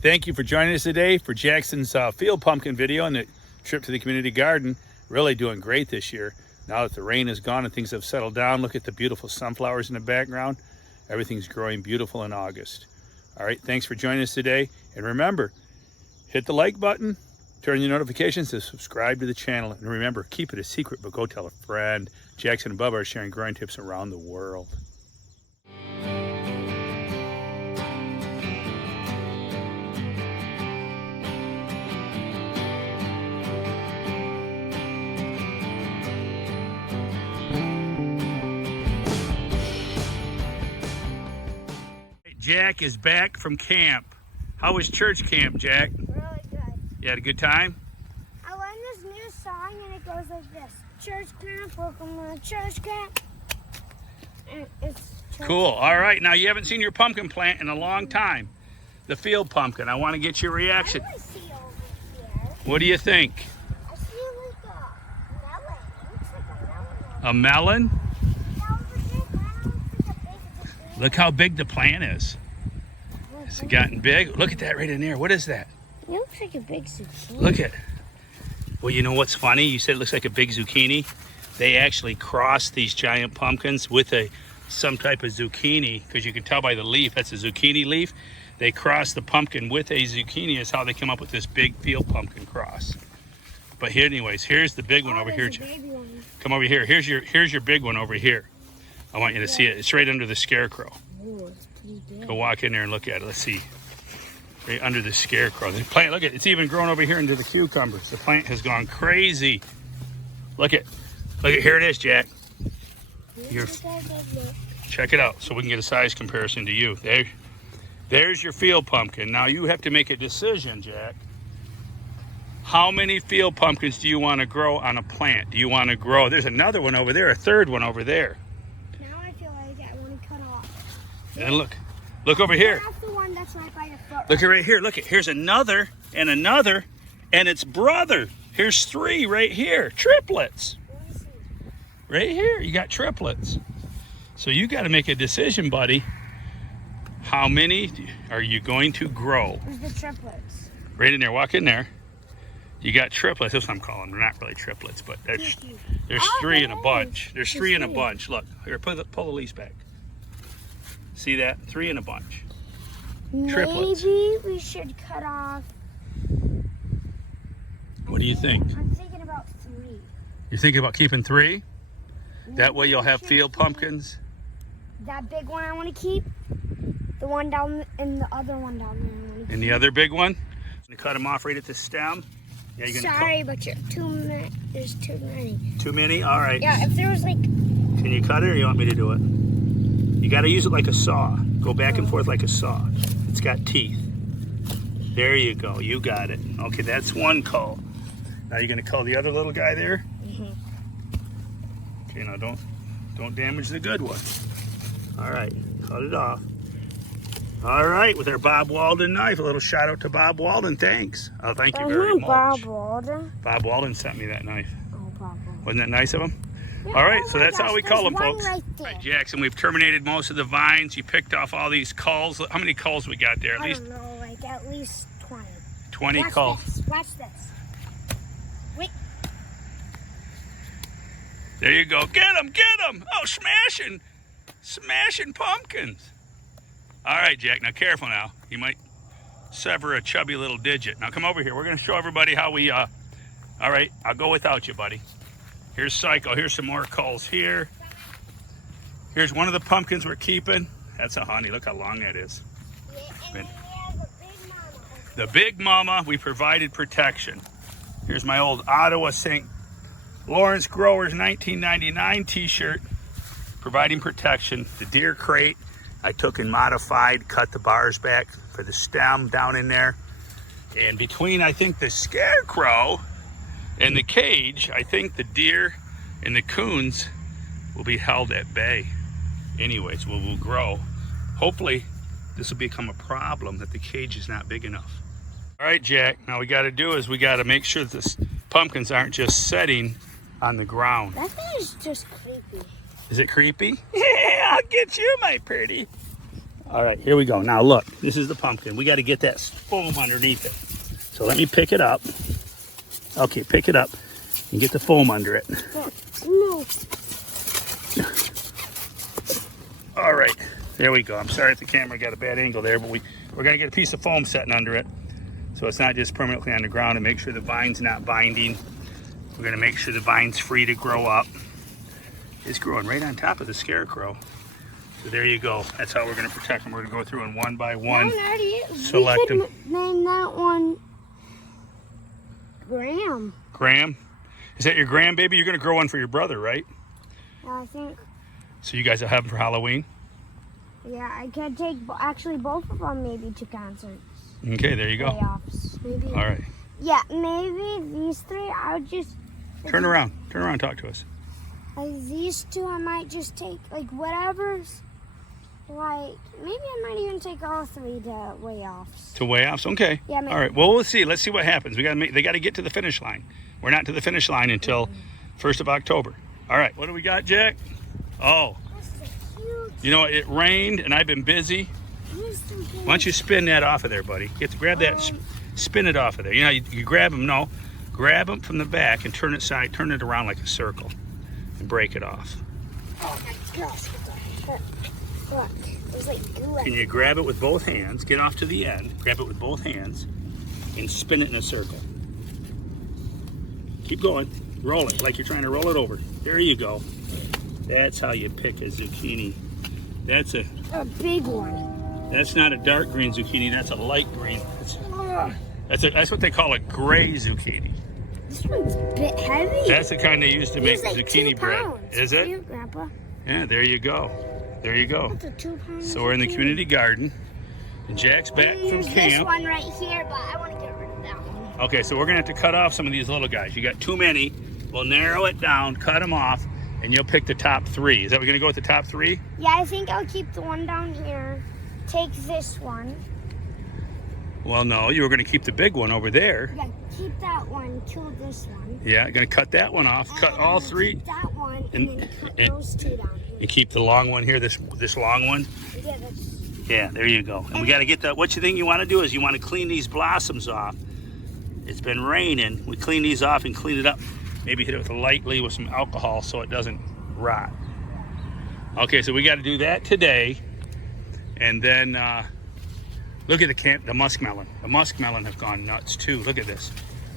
Thank you for joining us today for Jackson's field pumpkin video and the trip to the community garden. Really doing great this year. Now that the rain is gone and things have settled down, look at the beautiful sunflowers in the background. Everything's growing beautiful in August. All right, thanks for joining us today. And remember, hit the like button, turn your notifications to subscribe to the channel. And remember, keep it a secret, but go tell a friend. Jackson and Bubba are sharing growing tips around the world. Jack is back from camp. How was church camp, Jack? Really good. You had a good time? I learned this new song and it goes like this. Church camp, welcome to church camp. And it's church Cool. camp. All right, now you haven't seen your pumpkin plant in a long time. The field pumpkin. I want to get your reaction. What do I see over here? What do you think? I see like a melon. It looks like A a melon. melon? That over there kind of looks like a big zucchini. Look how big the plant is. Has it gotten big? Look at that right in there. What is that? It looks like a big zucchini. Look at. Well, you know what's funny? You said it looks like a big zucchini. They actually crossed these giant pumpkins with some type of zucchini, because you can tell by the leaf that's a zucchini leaf. They crossed the pumpkin with a zucchini. Is how they came up with this big field pumpkin cross. But here, anyways, here's the big one over here. There's a baby one. Come over here. Here's your big one over here. I want you to see it. It's right under the scarecrow. Ooh, it's pretty big. Go walk in there and look at it. Let's see. Right under the scarecrow. The plant, look at it. It's even grown over here into the cucumbers. The plant has gone crazy. Look at here it is, Jack. Check it out so we can get a size comparison to you. There's your field pumpkin. Now you have to make a decision, Jack. How many field pumpkins do you want to grow on a plant? Do you want to grow? There's another one over there, a third one over there. Now I feel like I want to cut off. And look over here. That's the one that's right by the foot. Look at right here. Look at here's another and another, and its brother. Here's three right here, triplets. Let me see. Right here, you got triplets. So you got to make a decision, buddy. How many are you going to grow? Where's the triplets? Right in there. Walk in there. You got triplets. That's what I'm calling them. They're not really triplets, but there's three in a bunch. There's three in a bunch. Look, here, pull the leaves back. See that? Three in a bunch. Triplets. Maybe we should cut off. What do you think? I'm thinking about 3. You're thinking about keeping 3? That way you'll Maybe we have should field keep pumpkins. That big one I want to keep. The one down and the other one down there. I wanna And the keep. other big one? You cut them off right at the stem. Yeah, you're gonna Sorry, but you're there's too many. Too many? All right. Yeah, if there was like. Can you cut it or you want me to do it? You got to use it like a saw. Go back and forth like a saw. It's got teeth. There you go. You got it. Okay, that's one cull. Now you're going to cull the other little guy there? Okay, now don't damage the good one. All right, cut it off. All right, with our Bob Walden knife. A little shout out to Bob Walden. Thanks. Oh, thank you very much. Bob Walden. Bob Walden sent me that knife. Oh, Bob Walden. Wasn't that nice of him? Yeah, All right, oh so my that's how gosh, we cull them, there's one folks. right All there. right, Jackson, we've terminated most of the vines. You picked off all these culls. How many culls we got there? At I least don't know, like at least 20. 20 Watch culls. this. Watch this. Wait. There you go. Get them, get them. Oh, smashing pumpkins. All right, Jack, now careful now. You might sever a chubby little digit. Now come over here. We're going to show everybody how we, all right, I'll go without you, buddy. Here's Psycho. Here's some more culls here. Here's one of the pumpkins we're keeping. That's a honey. Look how long that is. Yeah, and then we have a big mama. The big mama, we provided protection. Here's my old Ottawa St. Lawrence Growers 1999 t-shirt, providing protection. The deer crate, I took and modified, cut the bars back for the stem down in there. And between, I think, the scarecrow and the cage, I think the deer and the coons will be held at bay. Anyways, we'll grow. Hopefully, this will become a problem that the cage is not big enough. All right, Jack, now we got to do is we got to make sure that the pumpkins aren't just setting on the ground. That thing is just creepy. Is it creepy? Yeah, I'll get you, my pretty. All right, here we go. Now look, this is the pumpkin. We got to get that foam underneath it. So let me pick it up. Okay, pick it up and get the foam under it. No. All right, there we go. I'm sorry if the camera got a bad angle there, but we're going to get a piece of foam setting under it so it's not just permanently on the ground, and make sure the vine's not binding. We're going to make sure the vine's free to grow up. It's growing right on top of the scarecrow. So there you go. That's how we're going to protect them. We're going to go through and one by one select them. Name that one Graham. Graham? Is that your grandbaby? You're going to grow one for your brother, right? Yeah, I think. So you guys will have them for Halloween? Yeah, I could take actually both of them maybe to concerts. Okay, there you go. Playoffs, maybe. All right. Yeah, maybe these three. I would just turn around. Turn around. And talk to us. Like these two, I might just take like whatever's. Like maybe I might even take all three to weigh-offs. To weigh-offs, okay. Yeah. Maybe. All right. Well, we'll see. Let's see what happens. They got to get to the finish line. We're not to the finish line until 1st of October. All right. What do we got, Jack? Oh. You know, it rained and I've been busy. Why don't you spin that off of there, buddy? Grab that, spin it off of there. You know, you grab them. No, grab them from the back and turn it around like a circle, and break it off. Oh my gosh! Look, there's like glue. Can you grab it with both hands? Get off to the end. Grab it with both hands, and spin it in a circle. Keep going. Roll it like you're trying to roll it over. There you go. That's how you pick a zucchini. That's a big one. That's not a dark green zucchini. That's a light green. That's what they call a gray zucchini. This one's a bit heavy. That's the kind they use to make like zucchini 2 bread. pounds. Is it? Here, Grandpa. Yeah, there you go. There you go. That's a 2-pound. So we're in the community garden, and Jack's back from There's camp. this one right here, but I want to get rid of that one. Okay, so we're gonna have to cut off some of these little guys. You got too many. We'll narrow it down, cut them off, and you'll pick the top 3. Is that we're gonna go with the top 3? Yeah, I think I'll keep the one down here. Take this one. Well, no, you were gonna keep the big one over there. Yeah, keep that one. Kill this one. Yeah, gonna cut that one off. Cut And all then 3. Keep that one, and then cut those 2 down here. You keep the long one here. This long one. Yeah, that's. Yeah, there you go. And we got to get what you think you want to do is you want to clean these blossoms off. It's been raining. We clean these off and clean it up. Maybe hit it lightly with some alcohol so it doesn't rot. Okay, so we got to do that today. And then look at the muskmelon. The muskmelon have gone nuts too. Look at this.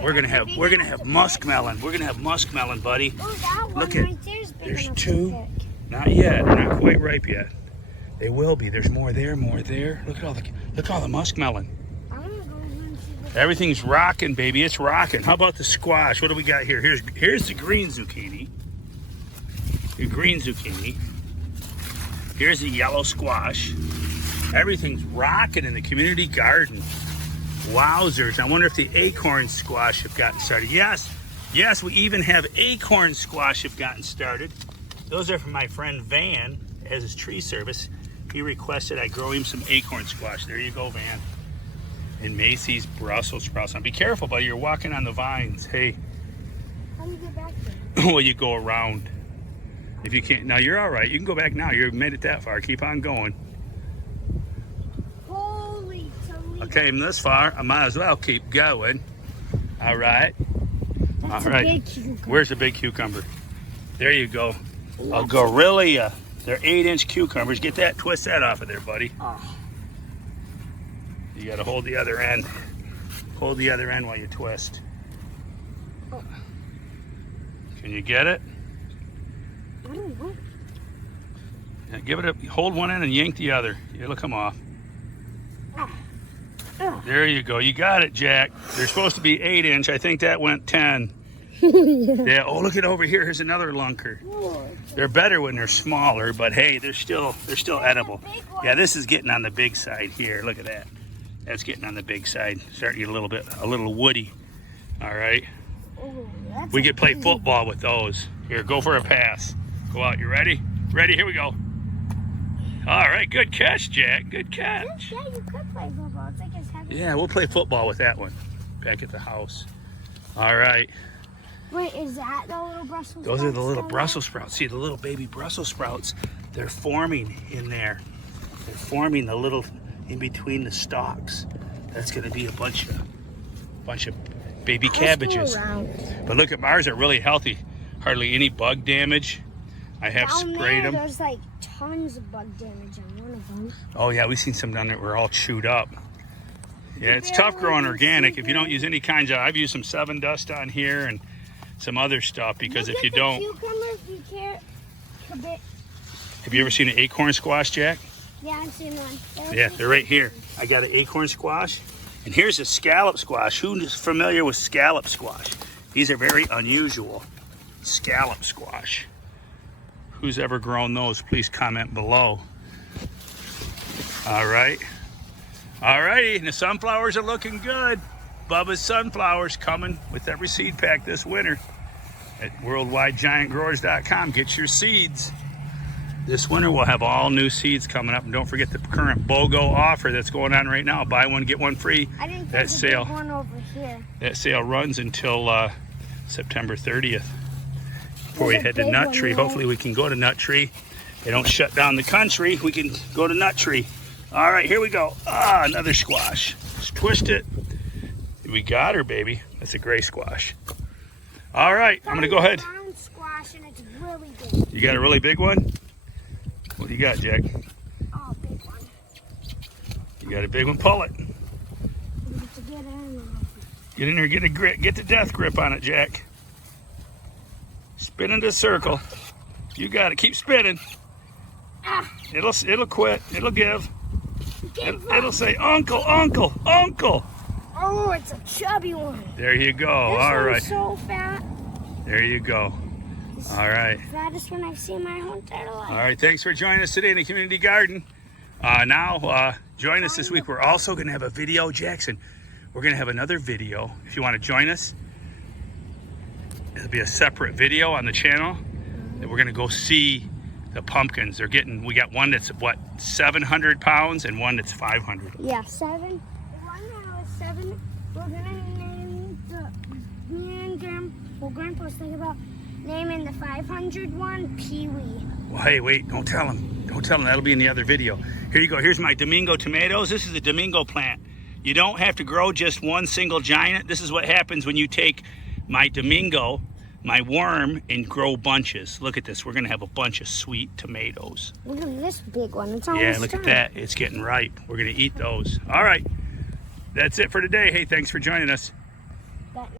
We're gonna have muskmelon. We're gonna have muskmelon, buddy. Oh, that one Look at right there's big there's enough 2. to pick. Not yet. They're not quite ripe yet. They will be. There's more there, more there. Look at all the muskmelon. I'm gonna go and see the. Everything's rocking, baby. It's rocking. How about the squash? What do we got here? Here's the green zucchini. Your green zucchini. Here's the yellow squash. Everything's rocking in the community garden. Wowzers. I wonder if the acorn squash have gotten started. Yes, we even have acorn squash have gotten started. Those are from my friend Van, that has his tree service. He requested I grow him some acorn squash. There you go, Van. And Macy's Brussels sprouts. Now be careful, buddy. You're walking on the vines. Hey. How do you get back there? Well, you go around. If you can't, now you're all right. You can go back now. You've made it that far. Keep on going. Holy Toledo. I came this far. I might as well keep going. All right. That's All right. a big cucumber. Where's the big cucumber? There you go. A gorilla. They're 8-inch cucumbers. Get that, twist that off of there, buddy. Oh. You got to hold the other end. Hold the other end while you twist. Oh. Can you get it? I don't know. Yeah, give it a hold one end and yank the other. It'll come off. There you go. You got it, Jack. They're supposed to be 8-inch. I think that went 10. Yeah. Oh, look at over here. Here's another lunker. They're better when they're smaller, but hey, they're still edible. Yeah, this is getting on the big side here. Look at that. That's getting on the big side. Starting to get a little woody. All right. We could play football with those. Here, go for a pass. Go out. You ready? Ready? Here we go. All right. Good catch, Jack. Good catch. Yeah, you could play football. It's like as heavy. Yeah, we'll play football with that one. Back at the house. All right. Wait, is that the little Brussels sprouts? Those are the little Brussels sprouts. See, the little baby Brussels sprouts, they're forming in there. They're forming the little in between the stalks. That's going to be a bunch of baby cabbages. But look at ours are really healthy. Hardly any bug damage. I have sprayed them. There's like tons of bug damage on one of them. Oh yeah, we've seen some down there. We're all chewed up. Yeah, it's tough growing organic if you don't use any kinds of. I've used some 7 Dust on here and some other stuff because if you don't. Have you ever seen an acorn squash, Jack? Yeah, I've seen one. Yeah, they're right here. I got an acorn squash, and here's a scallop squash. Who's familiar with scallop squash? These are very unusual. Scallop squash. Who's ever grown those? Please comment below. All right. All righty, and the sunflowers are looking good. Bubba's Sunflowers coming with every seed pack this winter at worldwidegiantgrowers.com. Get your seeds. This winter we'll have all new seeds coming up, and don't forget the current BOGO offer that's going on right now. Buy one, get one free. I didn't that sale. One over here. That sale runs until September 30th. Before we head to Nut Tree, hopefully we can go to Nut Tree. They don't shut down the country. We can go to Nut Tree. All right, here we go. Ah, another squash. Let's twist it. We got her, baby. That's a gray squash. All right, I'm gonna go ahead. Round squash, and it's really big. You got a really big one? What do you got, Jack? Oh, big one. You got a big one? Pull it. Get in there, get a grip, get the death grip on it, Jack. Spin into a circle. You got it. Keep spinning. Ah. It'll quit. It'll give. It'll say, Uncle, Uncle, Uncle. Oh, it's a chubby one. There you go. This All right. one's so fat. There you go. All right. Fattest one I've seen my whole entire life. All right. Thanks for joining us today in the community garden. Now, join us this week. We're also going to have a video, Jackson. We're going to have another video. If you want to join us, it'll be a separate video on the channel. That we're going to go see the pumpkins. We got one that's, what, 700 pounds and one that's 500. Yeah, 7. The one that was 7, we're going to name Grandpa's thinking about naming the 500 one Pee-wee. Well, hey, wait, don't tell him. Don't tell him. That'll be in the other video. Here you go. Here's my Domingo tomatoes. This is the Domingo plant. You don't have to grow just one single giant. This is what happens when you take my Domingo, my worm, and grow bunches. Look at this. We're going to have a bunch of sweet tomatoes. Look at this big one. It's almost Yeah, look at that. It's getting ripe. We're going to eat those. All right. That's it for today. Hey, thanks for joining us.